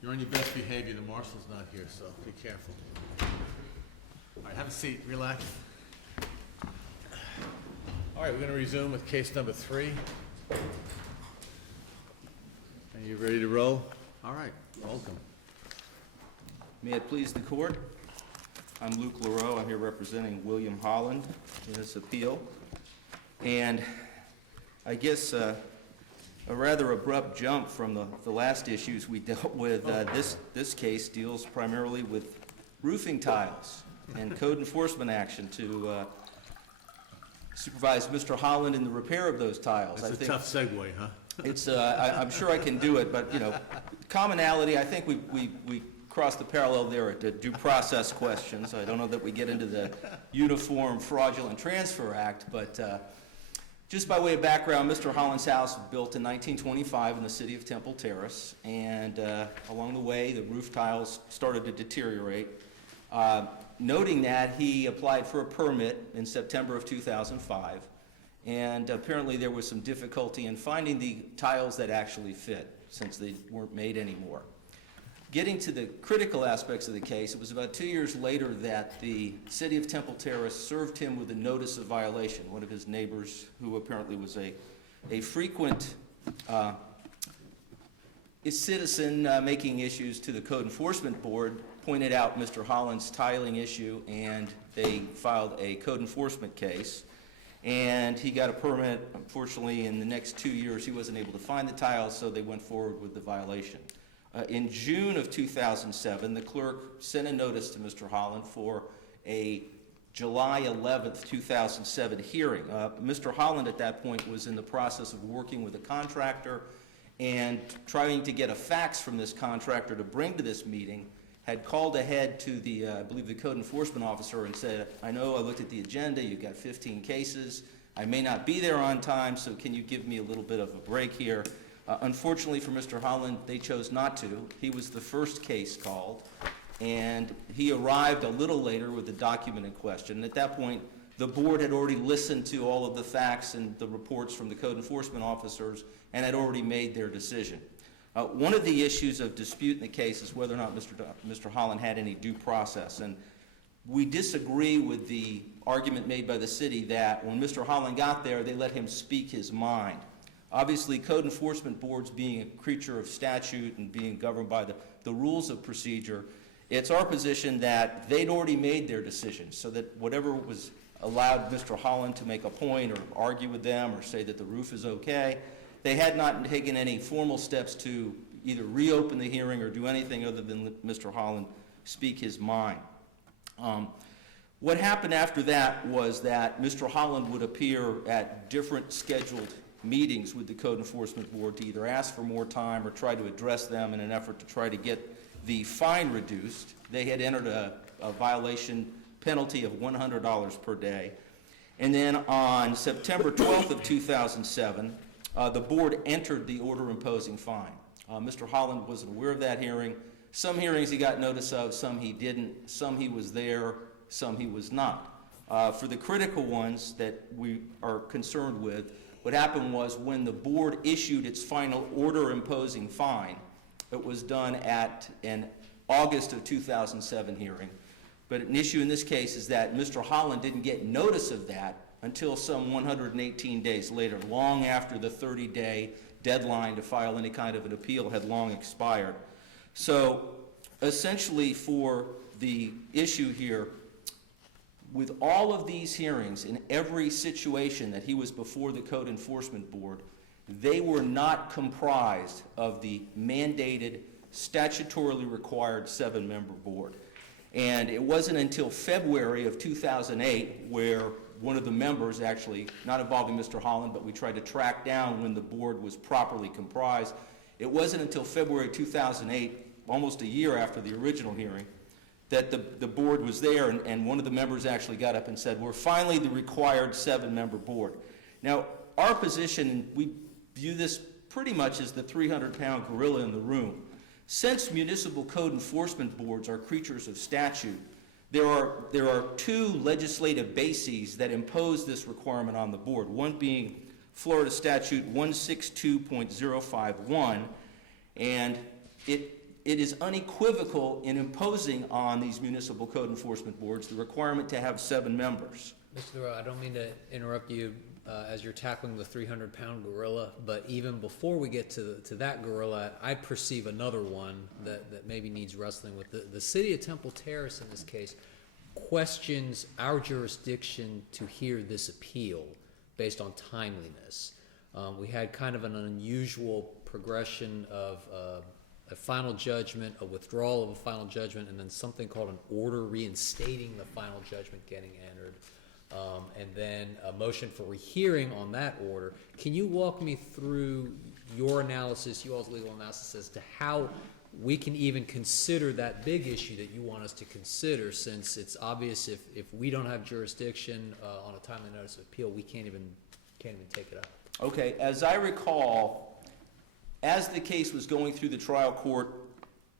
You're on your best behavior. The marshal's not here, so be careful. All right, have a seat. Relax. All right, we're going to resume with case number 3. Are you ready to roll? All right, welcome. May it please the court, I'm Luke Leroux. I'm here representing William Holland in this appeal. And I guess a rather abrupt jump from the last issues we dealt with. This case deals primarily with roofing tiles and code enforcement action to supervise Mr. Holland in the repair of those tiles. That's a tough segue, huh? It's I'm sure I can do it, but you know, commonality. I think we crossed the parallel there at the due process questions. I don't know that we get into the Uniform Fraudulent Transfer Act, but just by way of background, Mr. Holland's house was built in 1925 in the City of Temple Terrace, and along the way, the roof tiles started to deteriorate. Noting that, he applied for a permit in September of 2005, and apparently there was some difficulty in finding the tiles that actually fit, since they weren't made anymore. Getting to the critical aspects of the case, it was about 2 years later that the City of Temple Terrace served him with a notice of violation. One of his neighbors, who apparently was a frequent citizen making issues to the Code Enforcement Board, pointed out Mr. Holland's tiling issue, and they filed a code enforcement case. And he got a permit. Unfortunately, in the next 2 years, he wasn't able to find the tiles, so they went forward with the violation. In June of 2007, the clerk sent a notice to Mr. Holland for a July 11th, 2007 hearing. Mr. Holland at that point was in the process of working with a contractor and trying to get a fax from this contractor to bring to this meeting. Had called ahead to the, I believe, the code enforcement officer and said, I know I looked at the agenda, you've got 15 cases, I may not be there on time, so can you give me a little bit of a break here? Unfortunately for Mr. Holland, they chose not to. He was the first case called, and he arrived a little later with the document in question. And at that point, the board had already listened to all of the facts and the reports from the code enforcement officers and had already made their decision. One of the issues of dispute in the case is whether or not Mr. Holland had any due process. And we disagree with the argument made by the city that when Mr. Holland got there, they let him speak his mind. Obviously, code enforcement boards being a creature of statute and being governed by the rules of procedure, it's our position that they'd already made their decision, so that whatever was allowed Mr. Holland to make a point or argue with them or say that the roof is okay, they had not taken any formal steps to either reopen the hearing or do anything other than let Mr. Holland speak his mind. What happened after that was that Mr. Holland would appear at different scheduled meetings with the Code Enforcement Board to either ask for more time or try to address them in an effort to try to get the fine reduced. They had entered a violation penalty of $100 per day. And then on September 12th of 2007, the board entered the order imposing fine. Mr. Holland wasn't aware of that hearing. Some hearings he got notice of, some he didn't, some he was there, some he was not. For the critical ones that we are concerned with, what happened was when the board issued its final order imposing fine, it was done at an August of 2007 hearing. But an issue in this case is that Mr. Holland didn't get notice of that until some 118 days later, long after the 30-day deadline to file any kind of an appeal had long expired. So essentially for the issue here, with all of these hearings, in every situation that he was before the Code Enforcement Board, they were not comprised of the mandated, statutorily required 7-member board. And it wasn't until February of 2008 where one of the members actually, not involving Mr. Holland, but we tried to track down when the board was properly comprised. It wasn't until February 2008, almost a year after the original hearing, that the board was there, and one of the members actually got up and said, we're finally the required 7-member board. Now, our position, we view this pretty much as the 300-pound gorilla in the room. Since municipal code enforcement boards are creatures of statute, there are 2 legislative bases that impose this requirement on the board, one being Florida Statute 162.051, and is unequivocal in imposing on these municipal code enforcement boards the requirement to have 7 members. Mr. Thoreau, I don't mean to interrupt you as you're tackling the 300-pound gorilla, but even before we get to that gorilla, I perceive another one that maybe needs wrestling with. The City of Temple Terrace, in this case, questions our jurisdiction to hear this appeal based on timeliness. We had kind of an unusual progression of a final judgment, a withdrawal of a final judgment, and then something called an order reinstating the final judgment getting entered. And then a motion for rehearing on that order. Can you walk me through your analysis, you all's legal analysis, as to how we can even consider that big issue that you want us to consider, since it's obvious if we don't have jurisdiction on a timely notice of appeal, we can't even take it up. Okay, as I recall, as the case was going through the trial court,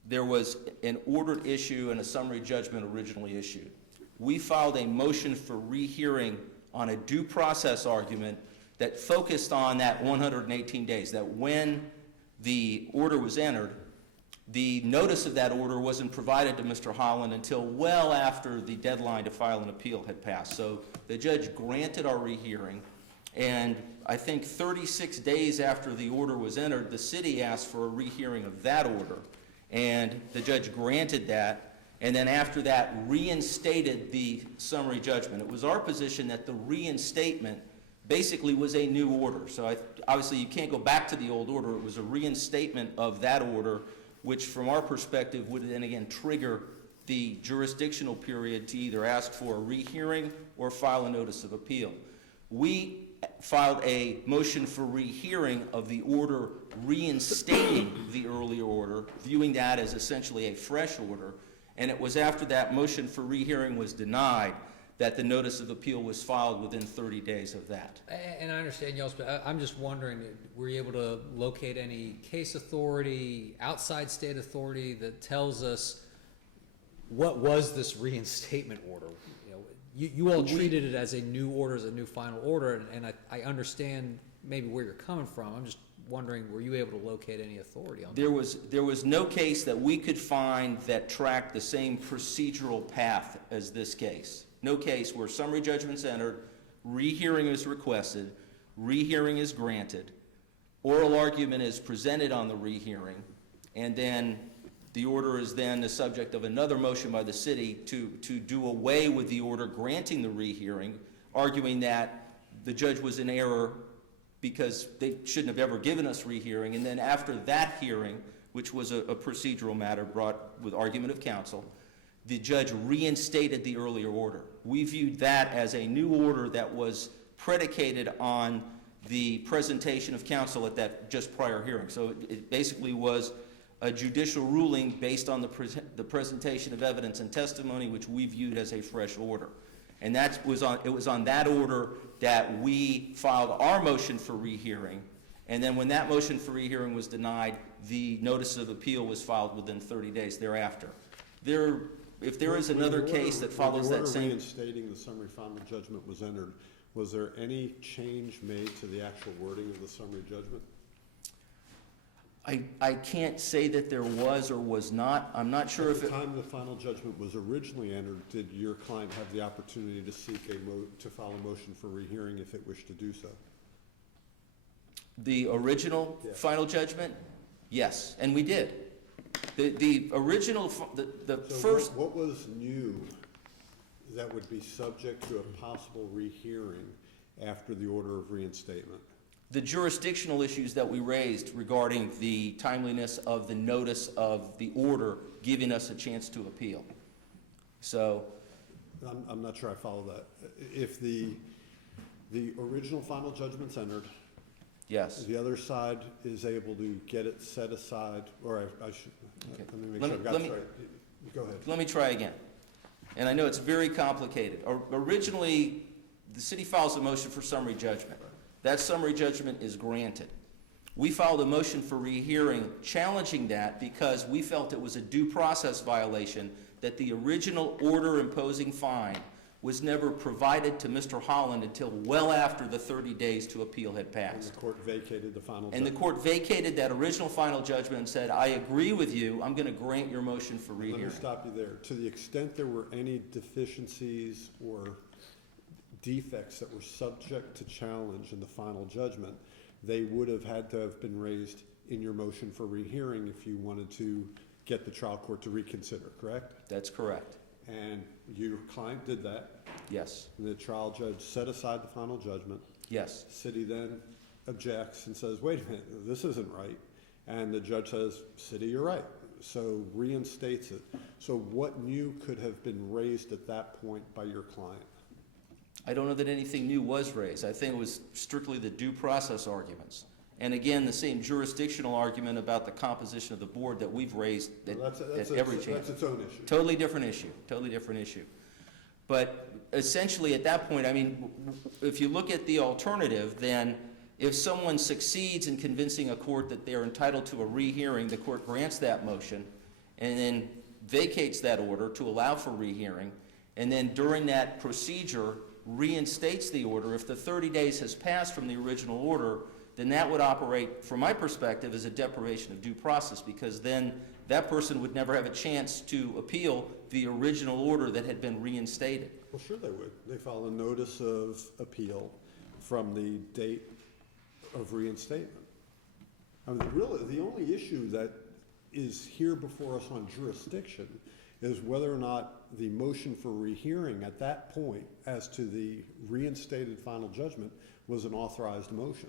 there was an ordered issue and a summary judgment originally issued. We filed a motion for rehearing on a due process argument that focused on that 118 days, that when the order was entered, the notice of that order wasn't provided to Mr. Holland until well after the deadline to file an appeal had passed. So the judge granted our rehearing, and I think 36 days after the order was entered, the city asked for a rehearing of that order, and the judge granted that. And then after that, reinstated the summary judgment. It was our position that the reinstatement basically was a new order. So obviously you can't go back to the old order. It was a reinstatement of that order, which from our perspective would then again trigger the jurisdictional period to either ask for a rehearing or file a notice of appeal. We filed a motion for rehearing of the order reinstating the earlier order, viewing that as essentially a fresh order. And it was after that motion for rehearing was denied that the notice of appeal was filed within 30 days of that. And I understand y'all's, but I'm just wondering, were you able to locate any case authority, outside state authority that tells us what was this reinstatement order? You all treated it as a new order, as a new final order, and I understand maybe where you're coming from. I'm just wondering, were you able to locate any authority on that? There was no case that we could find that tracked the same procedural path as this case. No case where summary judgment's entered, rehearing is requested, rehearing is granted, oral argument is presented on the rehearing, and then the order is then the subject of another motion by the city to do away with the order granting the rehearing, arguing that the judge was in error because they shouldn't have ever given us rehearing. And then after that hearing, which was a procedural matter brought with argument of counsel, the judge reinstated the earlier order. We viewed that as a new order that was predicated on the presentation of counsel at that just prior hearing. So it basically was a judicial ruling based on the presentation of evidence and testimony, which we viewed as a fresh order. And it was on that order that we filed our motion for rehearing. And then when that motion for rehearing was denied, the notice of appeal was filed within 30 days thereafter. If there is another case that follows that same... When the order reinstating the summary final judgment was entered, was there any change made to the actual wording of the summary judgment? I can't say that there was or was not. I'm not sure if At the time the final judgment was originally entered, did your client have the opportunity to seek to file a motion for rehearing if it wished to do so? The original final judgment? Yes, and we did. The original, the first... What was new that would be subject to a possible rehearing after the order of reinstatement? The jurisdictional issues that we raised regarding the timeliness of the notice of the order giving us a chance to appeal. So... I'm not sure I follow that. If the original final judgment's entered, yes, the other side is able to get it set aside, or I should, okay. let me make sure I've got this right. Go ahead. Let me try again. And I know it's very complicated. Originally, the city files a motion for summary judgment. That summary judgment is granted. We filed a motion for rehearing challenging that because we felt it was a due process violation that the original order imposing fine was never provided to Mr. Holland until well after the 30 days to appeal had And passed. the court vacated the final And the judgment. court vacated that original final judgment and said, I agree with you, I'm going to grant your motion for Let me rehearing. stop you there. To the extent there were any deficiencies or defects that were subject to challenge in the final judgment, they would have had to have been raised in your motion for rehearing if you wanted to get the trial court to reconsider, correct? That's correct. And your client did that, Yes. and the trial judge set aside the final judgment. Yes. City then objects and says, wait a minute, this isn't right. And the judge says, City, you're right. So reinstates it. So what new could have been raised at that point by your client? I don't know that anything new was raised. I think it was strictly the due process arguments. And again, the same jurisdictional argument about the composition of the board that we've raised at Well, that's every chance. That's its own issue. Totally different issue, totally different issue. But essentially, at that point, I mean, if you look at the alternative, then if someone succeeds in convincing a court that they're entitled to a rehearing, the court grants that motion and then vacates that order to allow for rehearing, and then during that procedure reinstates the order. If the 30 days has passed from the original order, then that would operate, from my perspective, as a deprivation of due process, because then that person would never have a chance to appeal the original order that had been reinstated. Well, sure they would. They file a notice of appeal from the date of reinstatement. I mean, really, the only issue that is here before us on jurisdiction is whether or not the motion for rehearing at that point as to the reinstated final judgment was an authorized motion.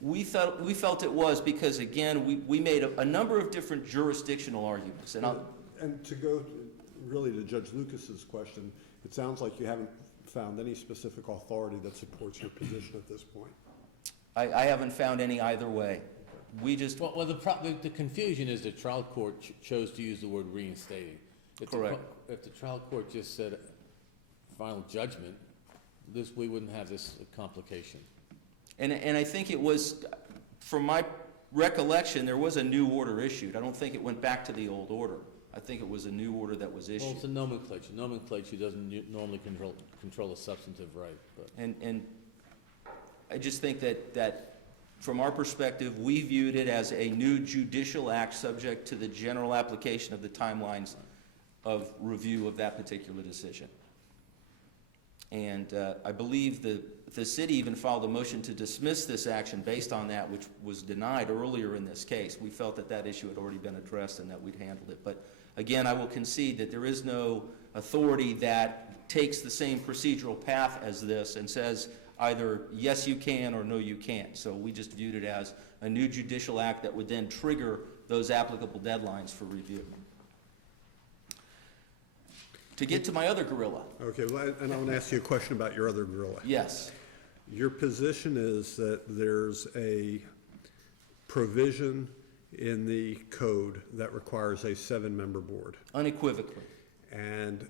We felt it was because, again, we made a number of different jurisdictional arguments. And to go really to Judge Lucas's question, it sounds like you haven't found any specific authority that supports your position at this point. I haven't found any either way. We just, Well, the confusion is the trial court chose to use the word reinstating. Correct. If the trial court just said final judgment, we wouldn't have this complication. and I think it was, from my recollection, there was a new order issued. I don't think it went back to the old order. I think it was a new order that was Well, issued. it's a nomenclature. Nomenclature doesn't normally control a substantive right, but. And I just think that from our perspective, we viewed it as a new judicial act subject to the general application of the timelines of review of that particular decision. And I believe the city even filed a motion to dismiss this action based on that, which was denied earlier in this case. We felt that that issue had already been addressed and that we'd handled it. But again, I will concede that there is no authority that takes the same procedural path as this and says either yes you can or no you can't. So we just viewed it as a new judicial act that would then trigger those applicable deadlines for review. To get to my other gorilla. Okay, well, and I want to ask you a question about your other gorilla. Yes. Your position is that there's a provision in the code that requires a 7-member board. Unequivocally. And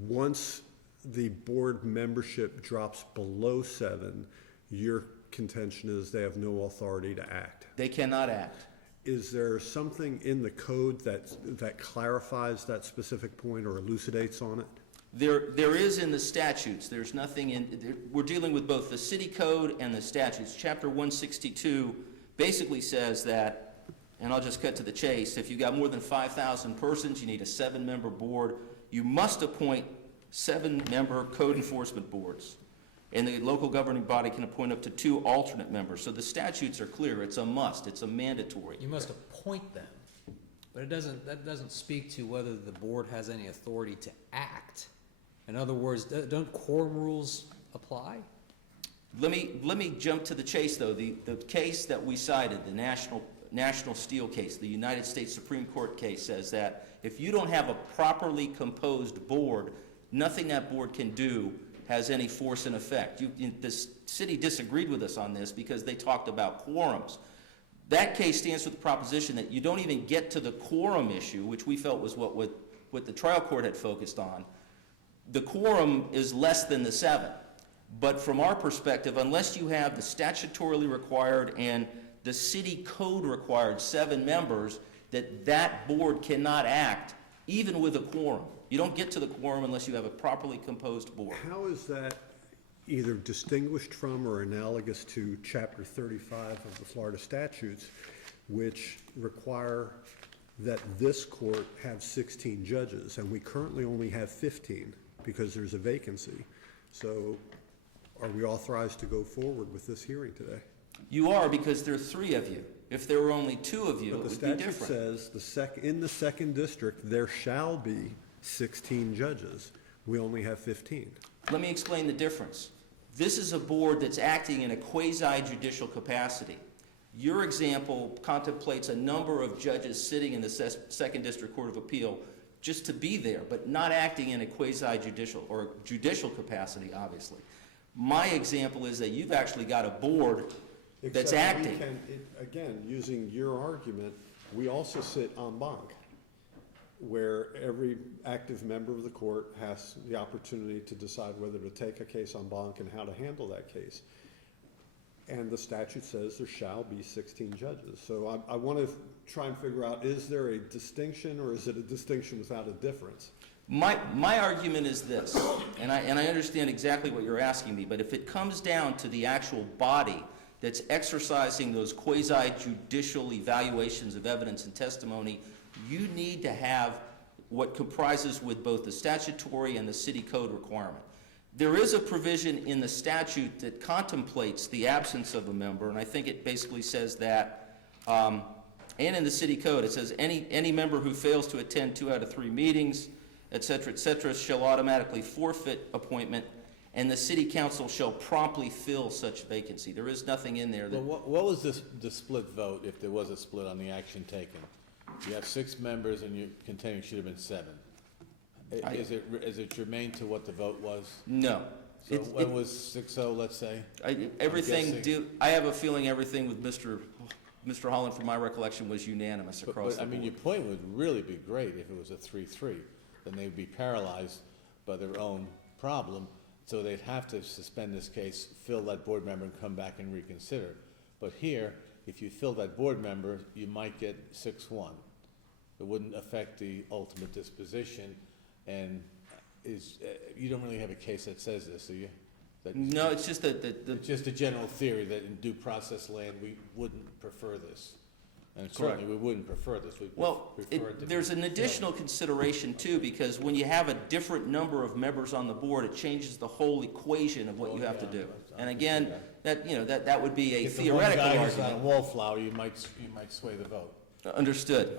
once the board membership drops below 7, your contention is they have no authority to act. They cannot act. Is there something in the code that clarifies that specific point or elucidates on it? There is in the statutes. There's nothing in, we're dealing with both the city code and the statutes. Chapter 162 basically says that, and I'll just cut to the chase, if you've got more than 5,000 persons, you need a 7-member board. You must appoint 7-member code enforcement boards. And the local governing body can appoint up to 2 alternate members. So the statutes are clear. It's a must. It's a mandatory. You must appoint them, but that doesn't speak to whether the board has any authority to act. In other words, don't quorum rules apply? Let me jump to the chase, though. The case that we cited, the National Steel case, the United States Supreme Court case, says that if you don't have a properly composed board, nothing that board can do has any force and effect. The city disagreed with us on this because they talked about quorums. That case stands for the proposition that you don't even get to the quorum issue, which we felt was what the trial court had focused on. The quorum is less than the 7. But from our perspective, unless you have the statutorily required and the city code required 7 members, that board cannot act, even with a quorum. You don't get to the quorum unless you have a properly composed board. How is that either distinguished from or analogous to Chapter 35 of the Florida statutes, which require that this court have 16 judges, and we currently only have 15 because there's a vacancy? So are we authorized to go forward with this hearing today? You are, because there are 3 of you. If there were only 2 of you, But it the would be statute different. says in the second district, there shall be 16 judges. We only have 15. Let me explain the difference. This is a board that's acting in a quasi-judicial capacity. Your example contemplates a number of judges sitting in the Second District Court of Appeal just to be there, but not acting in a quasi-judicial or judicial capacity, obviously. My example is that you've actually got a board that's Except we acting. can, again, using your argument, we also sit en banc, where every active member of the court has the opportunity to decide whether to take a case en banc and how to handle that case. And the statute says there shall be 16 judges. So I want to try and figure out, is there a distinction, or is it a distinction without a difference? My argument is this, and I understand exactly what you're asking me, but if it comes down to the actual body that's exercising those quasi-judicial evaluations of evidence and testimony, you need to have what comprises with both the statutory and the city code requirement. There is a provision in the statute that contemplates the absence of a member, and I think it basically says that, and in the city code, it says any member who fails to attend 2 out of 3 meetings, et cetera, shall automatically forfeit appointment, and the city council shall promptly fill such vacancy. There is nothing in there that... Well, what was the split vote, if there was a split on the action taken? You have 6 members and you're contending it should have been 7. Is it germane to what the vote was? No. So when was 6-0, let's say? I have a feeling everything with Mr. Holland, from my recollection, was unanimous across the I mean, board. your point would really be great if it was a 3-3. Then they'd be paralyzed by their own problem, so they'd have to suspend this case, fill that board member, and come back and reconsider. But here, if you fill that board member, you might get 6-1. It wouldn't affect the ultimate disposition, and you don't really have a case that says this, do you? No, it's just that It's just a general theory that in due process land, we wouldn't prefer this. And certainly, we wouldn't prefer this. We'd prefer it to be there's an additional filled. consideration too, because when you have a different number of members on the board, it changes the whole equation of what you have to do. And again, that would be a If the theoretical one guy is argument. on a wallflower, you might sway the vote. Understood.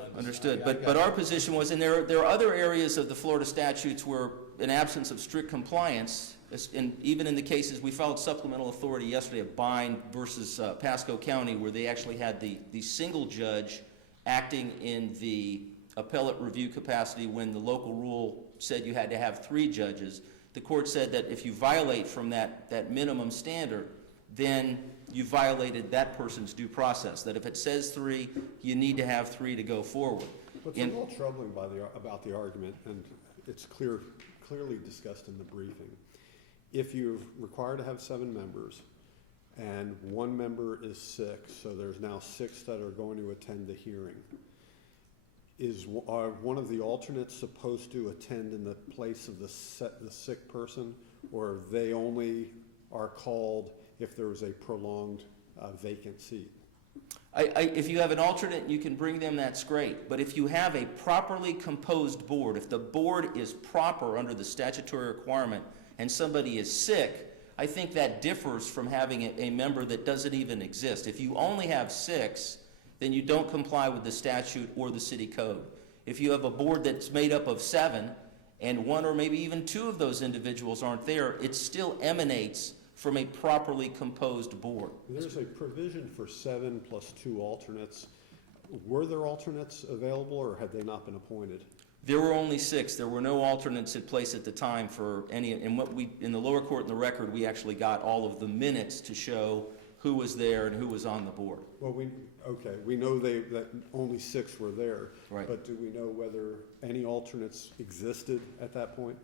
But our position was, and there are other areas of the Florida statutes where, in absence of strict compliance, and even in the cases, we filed supplemental authority yesterday of Bine versus Pasco County, where they actually had the single judge acting in the appellate review capacity when the local rule said you had to have 3 judges. The court said that if you violate from that minimum standard, then you violated that person's due process, that if it says 3, you need to have 3 to go forward. What's a little troubling about the argument, and it's clearly discussed in the briefing, if you're required to have 7 members and 1 member is sick, so there's now 6 that are going to attend the hearing, are one of the alternates supposed to attend in the place of the sick person, or they only are called if there is a prolonged vacant seat? If you have an alternate and you can bring them, that's great. But if you have a properly composed board, if the board is proper under the statutory requirement and somebody is sick, I think that differs from having a member that doesn't even exist. If you only have 6, then you don't comply with the statute or the city code. If you have a board that's made up of 7 and 1 or maybe even 2 of those individuals aren't there, it still emanates from a properly composed board. There's a provision for 7 plus 2 alternates. Were there alternates available, or had they not been appointed? There were only 6. There were no alternates in place at the time for any, in the lower court in the record, we actually got all of the minutes to show who was there and who was on the board. Well, we know that only 6 were there. Right. But do we know whether any alternates existed at that point?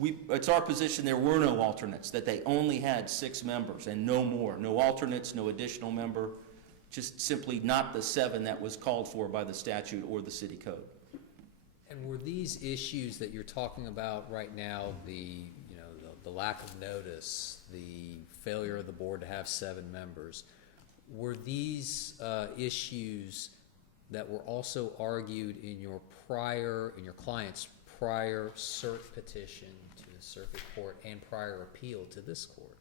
It's our position there were no alternates, that they only had 6 members and no more. No alternates, no additional member, just simply not the 7 that was called for by the statute or the city code. And were these issues that you're talking about right now, the lack of notice, the failure of the board to have 7 members, were these issues that were also argued in your client's prior cert petition to the circuit court and prior appeal to this court?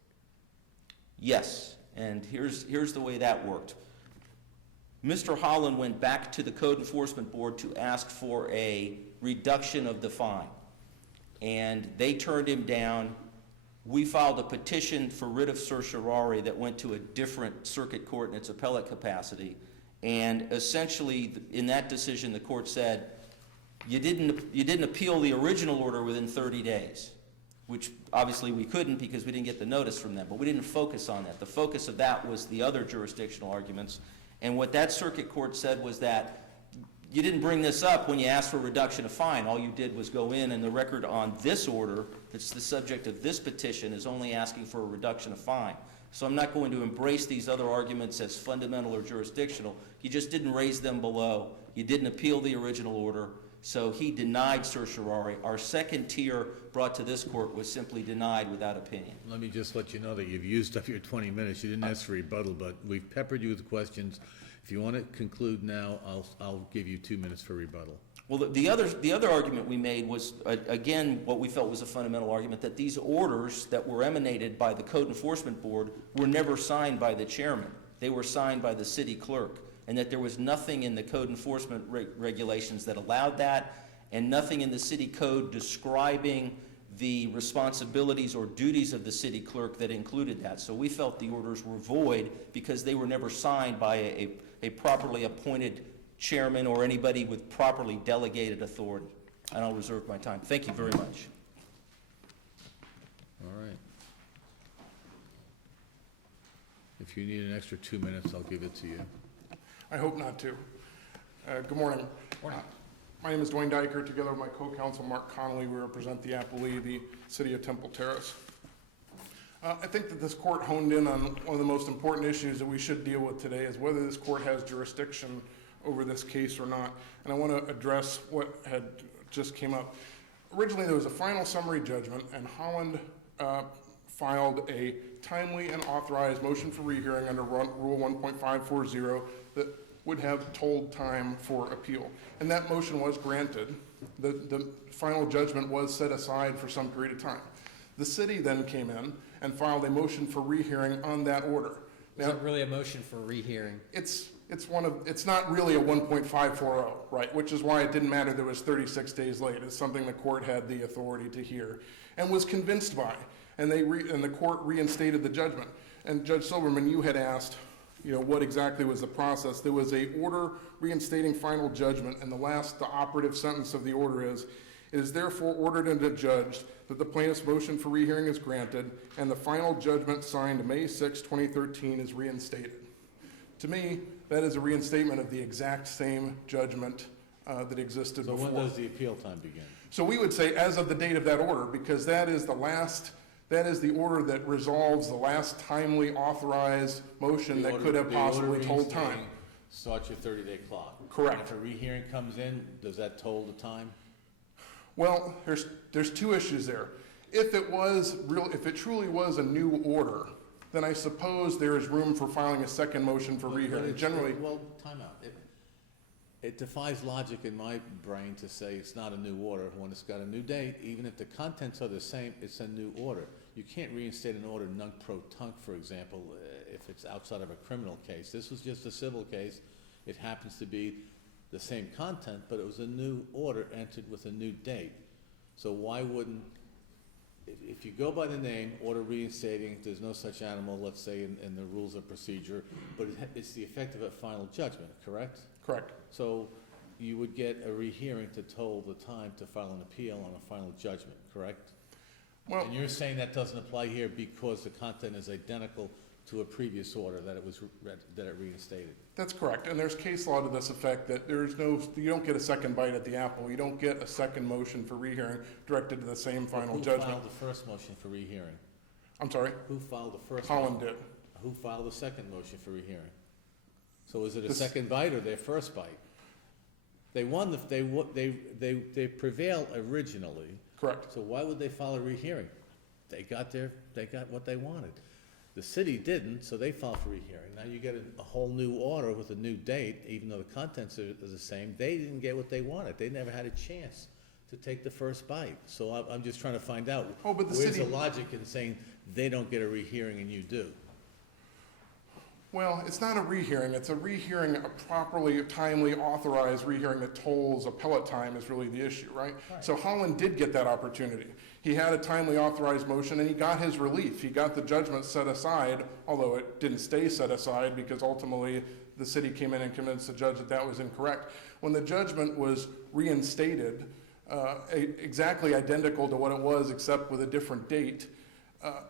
Yes, and here's the way that worked. Mr. Holland went back to the Code Enforcement Board to ask for a reduction of the fine, and they turned him down. We filed a petition for writ of certiorari that went to a different circuit court in its appellate capacity, and essentially in that decision the court said, you didn't appeal the original order within 30 days, which obviously we couldn't because we didn't get the notice from them, but we didn't focus on that. The focus of that was the other jurisdictional arguments, and what that circuit court said was that you didn't bring this up when you asked for a reduction of fine. All you did was go in, and the record on this order that's the subject of this petition is only asking for a reduction of fine. So I'm not going to embrace these other arguments as fundamental or jurisdictional. You just didn't raise them below. You didn't appeal the original order. So he denied certiorari. Our second tier brought to this court was simply denied without opinion. Let me just let you know that you've used up your 20 minutes. You didn't ask for rebuttal, but we've peppered you with questions. If you want to conclude now, I'll give you 2 minutes for rebuttal. Well, the other argument we made was, again, what we felt was a fundamental argument, that these orders that were emanated by the Code Enforcement Board were never signed by the chairman. They were signed by the city clerk, and that there was nothing in the code enforcement regulations that allowed that, and nothing in the city code describing the responsibilities or duties of the city clerk that included that. So we felt the orders were void because they were never signed by a properly appointed chairman or anybody with properly delegated authority. And I'll reserve my time. Thank you very much. All right. If you need an extra 2 minutes, I'll give it to you. I hope not to. Good morning. Morning. My name is Dwayne Diker. Together with my co-counsel Mark Connolly, we represent the Appellate, the City of Temple Terrace. I think that this court honed in on one of the most important issues that we should deal with today, is whether this court has jurisdiction over this case or not. And I want to address what had just came up. Originally, there was a final summary judgment, and Holland filed a timely and authorized motion for rehearing under Rule 1.540 that would have told time for appeal. And that motion was granted. The final judgment was set aside for some period of time. The city then came in and filed a motion for rehearing on that order. Is it really a motion for rehearing? It's not really a 1.540, right? Which is why it didn't matter that it was 36 days late. It's something the court had the authority to hear and was convinced by. And the court reinstated the judgment. And Judge Silverman, you had asked, what exactly was the process. There was a order reinstating final judgment, and the operative sentence of the order is, it is therefore ordered and adjudged that the plaintiff's motion for rehearing is granted, and the final judgment signed May 6, 2013 is reinstated. To me, that is a reinstatement of the exact same judgment that existed before. So when does the appeal time begin? So we would say as of the date of that order, because that is the order that resolves the last timely authorized motion that could have possibly told time. Starts your 30-day clock. Correct. And if a rehearing comes in, does that toll the time? Well, there's two issues there. If it truly was a new order, then I suppose there is room for filing a second motion for rehearing. Generally, well, time out. It defies logic in my brain to say it's not a new order when it's got a new date. Even if the contents are the same, it's a new order. You can't reinstate an order nunc-pro-tunc, for example, if it's outside of a criminal case. This was just a civil case. It happens to be the same content, but it was a new order entered with a new date. So why wouldn't, if you go by the name, order reinstating, there's no such animal, let's say, in the rules of procedure, but it's the effect of a final judgment, correct? correct. So you would get a rehearing to toll the time to file an appeal on a final judgment, correct? Well, And you're saying that doesn't apply here because the content is identical to a previous order that it reinstated? that's correct. And there's case law to this effect that you don't get a second bite at the apple. You don't get a second motion for rehearing directed to the same final judgment. Who filed the first motion for rehearing? I'm sorry? Who filed the first? Holland did. Who filed the second motion for rehearing? So is it a second bite or their first bite? They won, they prevailed originally. Correct. So why would they file a rehearing? They got what they wanted. The city didn't, so they filed for rehearing. Now you get a whole new order with a new date, even though the contents are the same. They didn't get what they wanted. They never had a chance to take the first bite. So I'm just trying to find out, Oh, but the where's city- the logic in saying they don't get a rehearing and you do? Well, it's not a rehearing, it's a rehearing, a properly, timely, authorized rehearing that tolls appellate time is really the issue, right? So Holland did get that opportunity. He had a timely authorized motion and he got his relief. He got the judgment set aside, although it didn't stay set aside because ultimately the city came in and convinced the judge that that was incorrect. When the judgment was reinstated, exactly identical to what it was except with a different date,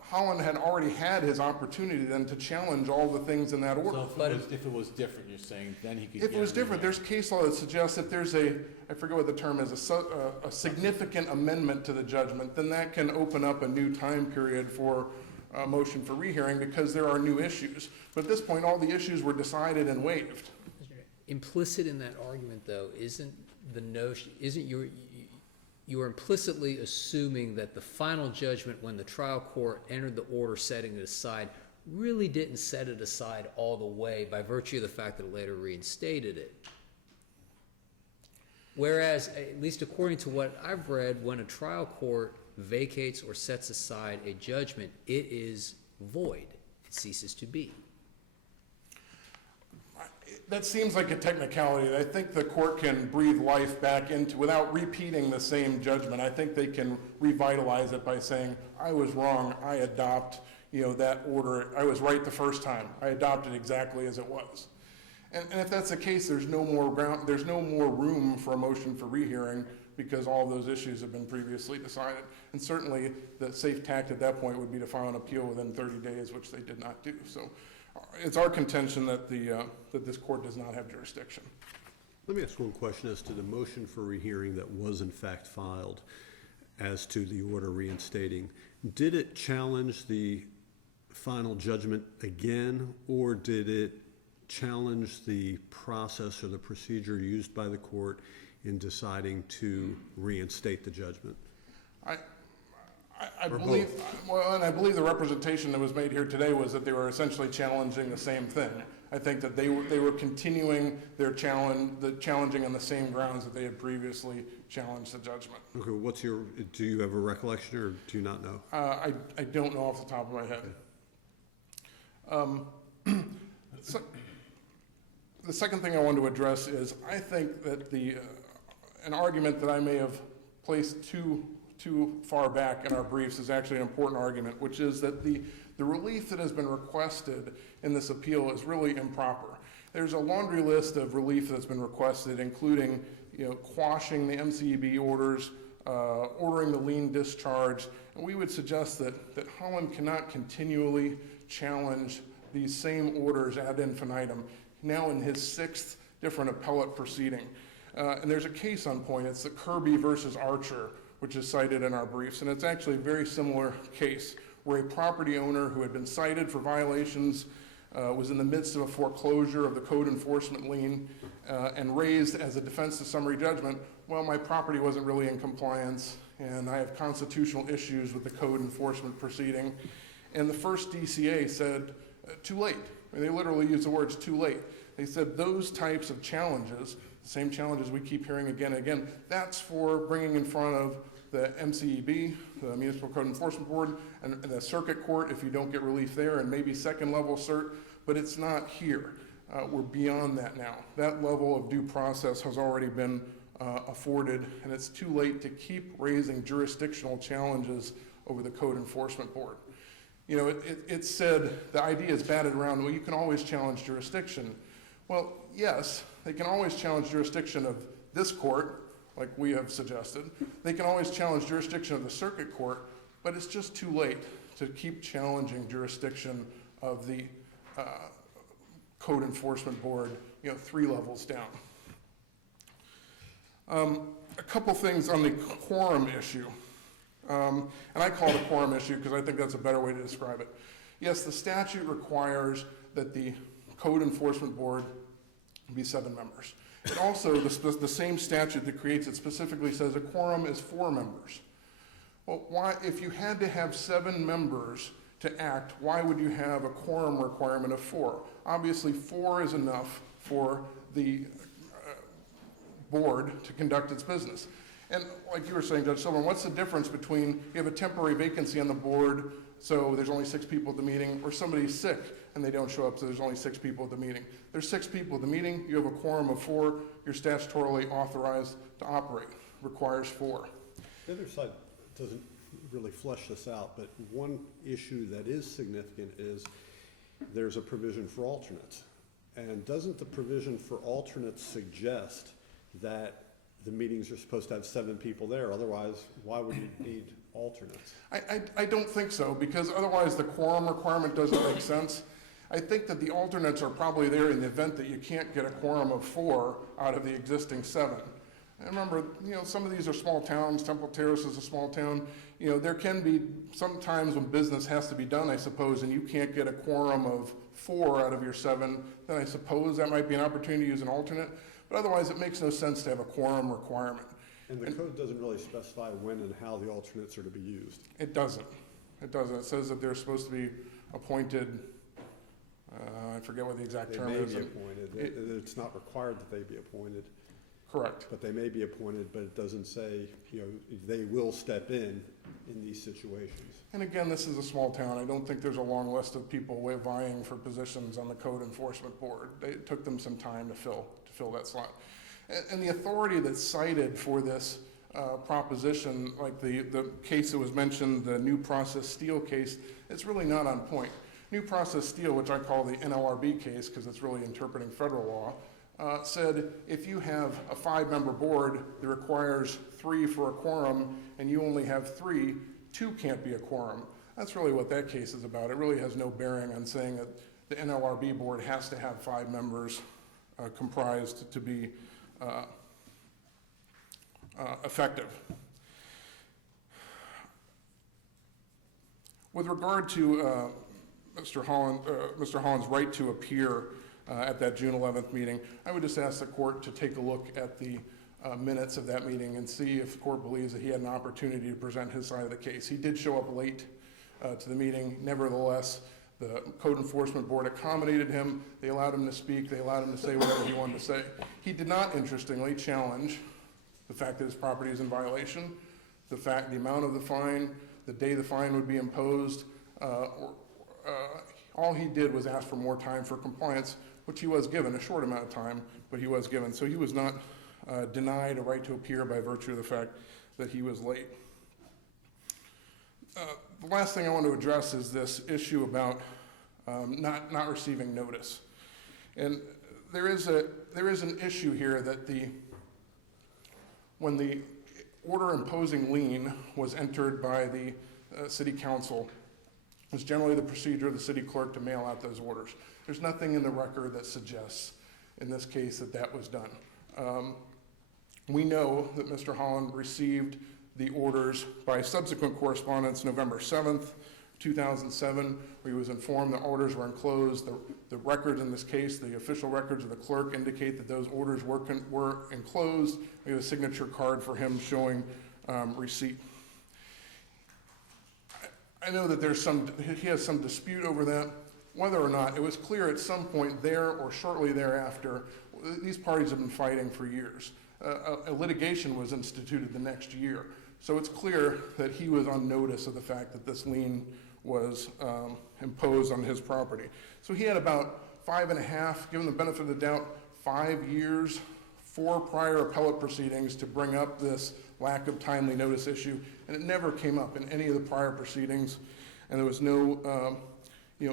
Holland had already had his opportunity then to challenge all the things in that order. So if it was different, you're saying, then he could get If it was a different, rehearing. there's case law that suggests if there's I forget what the term is, a significant amendment to the judgment, then that can open up a new time period for a motion for rehearing because there are new issues. But at this point, all the issues were decided and waived. Implicit in that argument, though, isn't the notion, isn't you are implicitly assuming that the final judgment, when the trial court entered the order setting it aside, really didn't set it aside all the way by virtue of the fact that it later reinstated it. Whereas, at least according to what I've read, when a trial court vacates or sets aside a judgment, it is void. It ceases to be. That seems like a technicality. I think the court can breathe life back into, without repeating the same judgment, I think they can revitalize it by saying, I was wrong, I adopt, that order, I was right the first time, I adopted exactly as it was. And if that's the case, there's no more room for a motion for rehearing because all those issues have been previously decided. And certainly, the safe tact at that point would be to file an appeal within 30 days, which they did not do. So it's our contention that that this court does not have jurisdiction. Let me ask one question as to the motion for rehearing that was in fact filed as to the order reinstating. Did it challenge the final judgment again, or did it challenge the process or the procedure used by the court in deciding to reinstate the judgment? I Or believe, well, and I believe the representation that was made here today was that they were essentially challenging the same thing. I think that they were continuing their challenging on the same grounds that they had previously challenged the judgment. Okay, do you have a recollection or do you not know? I don't know off the top of my head. So, the second thing I wanted to address is I think that an argument that I may have placed too far back in our briefs is actually an important argument, which is that the relief that has been requested in this appeal is really improper. There's a laundry list of relief that's been requested, including quashing the MCEB orders, ordering the lien discharge, and we would suggest that Holland cannot continually challenge these same orders ad infinitum, now in his 6th different appellate proceeding. And there's a case on point. It's the Kirby versus Archer, which is cited in our briefs. And it's actually a very similar case where a property owner who had been cited for violations was in the midst of a foreclosure of the code enforcement lien and raised as a defense to summary judgment, well, my property wasn't really in compliance and I have constitutional issues with the code enforcement proceeding. And the first DCA said, too late. They literally used the words too late. They said those types of challenges, the same challenges we keep hearing again and again, that's for bringing in front of the MCEB, the Municipal Code Enforcement Board, and the circuit court if you don't get relief there, and maybe second level cert, but it's not here. We're beyond that now. That level of due process has already been afforded, and it's too late to keep raising jurisdictional challenges over the Code Enforcement Board. It's said, the idea is batted around, well, you can always challenge jurisdiction. Well, yes, they can always challenge jurisdiction of this court, like we have suggested. They can always challenge jurisdiction of the circuit court, but it's just too late to keep challenging jurisdiction of the Code Enforcement Board, 3 levels down. A couple things on the quorum issue. And I call it a quorum issue because I think that's a better way to describe it. Yes, the statute requires that the Code Enforcement Board be 7 members. It also, the same statute that creates it specifically says a quorum is 4 members. Well, why, if you had to have 7 members to act, why would you have a quorum requirement of 4? Obviously, 4 is enough for the board to conduct its business. And like you were saying, Judge Silverman, what's the difference between you have a temporary vacancy on the board, so there's only 6 people at the meeting, or somebody's sick and they don't show up, so there's only 6 people at the meeting? There's 6 people at the meeting, you have a quorum of 4, you're statutorily authorized to operate, requires 4. The other side doesn't really flesh this out, but one issue that is significant is there's a provision for alternates. And doesn't the provision for alternates suggest that the meetings are supposed to have 7 people there? Otherwise, why would you need alternates? I don't think so, because otherwise the quorum requirement doesn't make sense. I think that the alternates are probably there in the event that you can't get a quorum of 4 out of the existing 7. And remember, some of these are small towns. Temple Terrace is a small town. There can be some times when business has to be done, I suppose, and you can't get a quorum of 4 out of your 7, then I suppose that might be an opportunity to use an alternate. But otherwise, it makes no sense to have a quorum requirement. And the code doesn't really specify when and how the alternates are to be used. It doesn't. It doesn't. It says that they're supposed to be appointed, I forget what the exact term is. They may be appointed. It's not required that they be appointed. Correct. But they may be appointed, but it doesn't say, they will step in these situations. And again, this is a small town. I don't think there's a long list of people vying for positions on the code enforcement board. It took them some time to fill that slot. And the authority that's cited for this proposition, like the case that was mentioned, the New Process Steel case, it's really not on point. New Process Steel, which I call the NLRB case because it's really interpreting federal law, said if you have a 5-member board that requires 3 for a quorum and you only have 3, 2 can't be a quorum. That's really what that case is about. It really has no bearing on saying that the NLRB board has to have 5 members comprised to be effective. With regard to Mr. Holland's right to appear at that June 11th meeting, I would just ask the court to take a look at the minutes of that meeting and see if the court believes that he had an opportunity to present his side of the case. He did show up late to the meeting. Nevertheless, the Code Enforcement Board accommodated him. They allowed him to speak. They allowed him to say whatever he wanted to say. He did not, interestingly, challenge the fact that his property is in violation, the amount of the fine, the day the fine would be imposed. All he did was ask for more time for compliance, which he was given, a short amount of time, but he was given. So he was not denied a right to appear by virtue of the fact that he was late. The last thing I want to address is this issue about not receiving notice. And there is an issue here that when the order imposing lien was entered by the city council, it was generally the procedure of the city clerk to mail out those orders. There's nothing in the record that suggests, in this case, that was done. We know that Mr. Holland received the orders by subsequent correspondence November 7th, 2007, where he was informed the orders were enclosed. The records in this case, the official records of the clerk, indicate that those orders were enclosed. We have a signature card for him showing receipt. I know that he has some dispute over that. Whether or not, it was clear at some point there or shortly thereafter, these parties have been fighting for years. A litigation was instituted the next year. So it's clear that he was on notice of the fact that this lien was imposed on his property. So he had about 5.5, given the benefit of the doubt, 5 years, 4 prior appellate proceedings to bring up this lack of timely notice issue, and it never came up in any of the prior proceedings, and there was no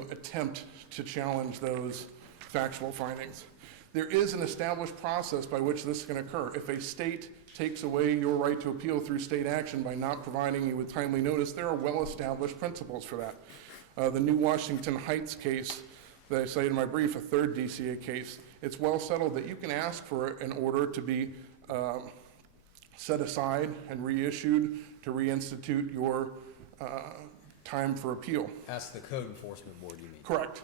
attempt to challenge those factual findings. There is an established process by which this can occur. If a state takes away your right to appeal through state action by not providing you with timely notice, there are well-established principles for that. The New Washington Heights case that I cited in my brief, a 3rd DCA case, it's well settled that you can ask for an order to be set aside and reissued to reinstitute your time for appeal. Ask the code enforcement board, you mean? Correct.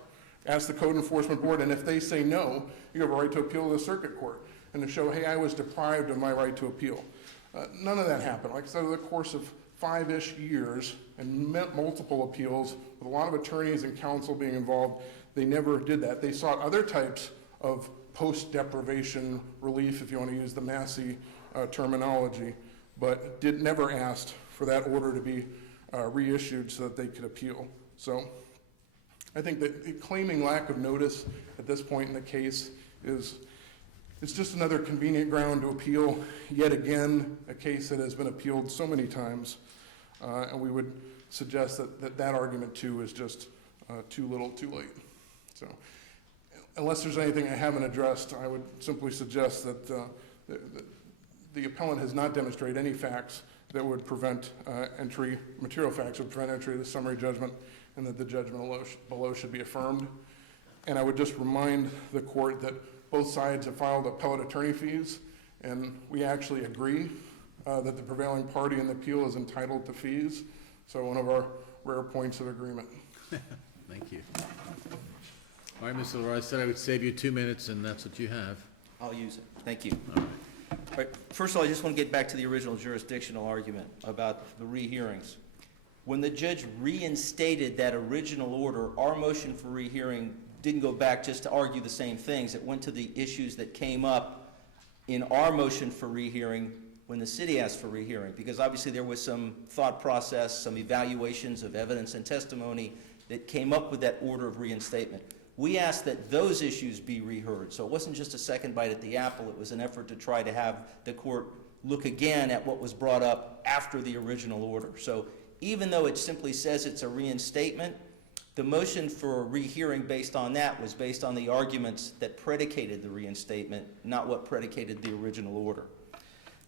ask the code enforcement board, and if they say no, you have a right to appeal to the circuit court, and to show, hey, I was deprived of my right to appeal. None of that happened. Like I said, over the course of 5-ish years and multiple appeals, with a lot of attorneys and counsel being involved, they never did that. They sought other types of post-deprivation relief, if you want to use the Massey terminology, but never asked for that order to be reissued so that they could appeal. So I think that claiming lack of notice at this point in the case it's just another convenient ground to appeal, yet again, a case that has been appealed so many times. And we would suggest that argument too is just too little, too late. So unless there's anything I haven't addressed, I would simply suggest that the appellant has not demonstrated any facts that would prevent entry, material facts would prevent entry of the summary judgment, and that the judgment below should be affirmed. And I would just remind the court that both sides have filed appellate attorney fees, and we actually agree that the prevailing party in the appeal is entitled to fees. So one of our rare points of agreement. Thank you. All right, Mr. LaRoy, I said I would save you 2 minutes, and that's what you have. I'll use it. Thank you. All right. All right, first of all, I just want to get back to the original jurisdictional argument about the rehearings. When the judge reinstated that original order, our motion for rehearing didn't go back just to argue the same things. It went to the issues that came up in our motion for rehearing when the city asked for rehearing, because obviously there was some thought process, some evaluations of evidence and testimony that came up with that order of reinstatement. We asked that those issues be reheard. So it wasn't just a second bite at the apple. It was an effort to try to have the court look again at what was brought up after the original order. So even though it simply says it's a reinstatement, the motion for a rehearing based on that was based on the arguments that predicated the reinstatement, not what predicated the original order.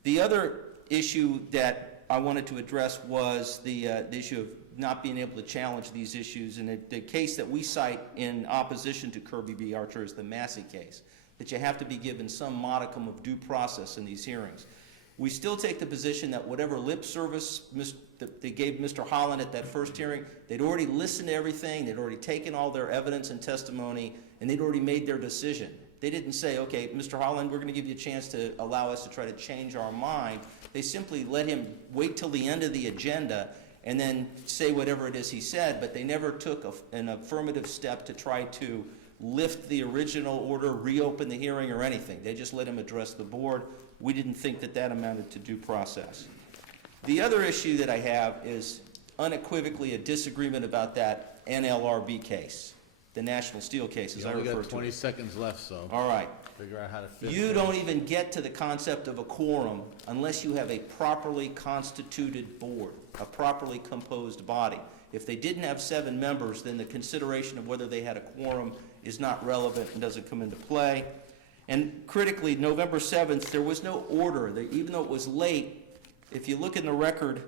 The other issue that I wanted to address was the issue of not being able to challenge these issues. And the case that we cite in opposition to Kirby v. Archer is the Massey case, that you have to be given some modicum of due process in these hearings. We still take the position that whatever lip service that they gave Mr. Holland at that first hearing, they'd already listened to everything, they'd already taken all their evidence and testimony, and they'd already made their decision. They didn't say, okay, Mr. Holland, we're going to give you a chance to allow us to try to change our mind. They simply let him wait till the end of the agenda and then say whatever it is he said, but they never took an affirmative step to try to lift the original order, reopen the hearing, or anything. They just let him address the board. We didn't think that that amounted to due process. The other issue that I have is unequivocally a disagreement about that NLRB case, the National Steel case, as I refer to it. You only got 20 seconds left, so All right. figure out how to fit. You don't even get to the concept of a quorum unless you have a properly constituted board, a properly composed body. If they didn't have 7 members, then the consideration of whether they had a quorum is not relevant and doesn't come into play. And critically, November 7th, there was no order. Even though it was late, if you look in the record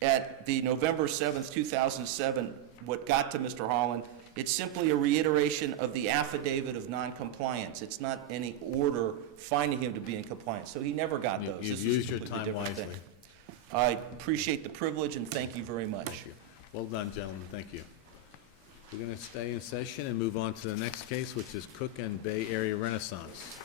at the November 7th, 2007, what got to Mr. Holland, it's simply a reiteration of the affidavit of noncompliance. It's not any order finding him to be in compliance. So he never got those. You've This was a used your completely time different wisely. thing. I appreciate the privilege and thank you very much. Well done, gentlemen, thank you. We're going to stay in session and move on to the next case, which is Cook and Bay Area Renaissance.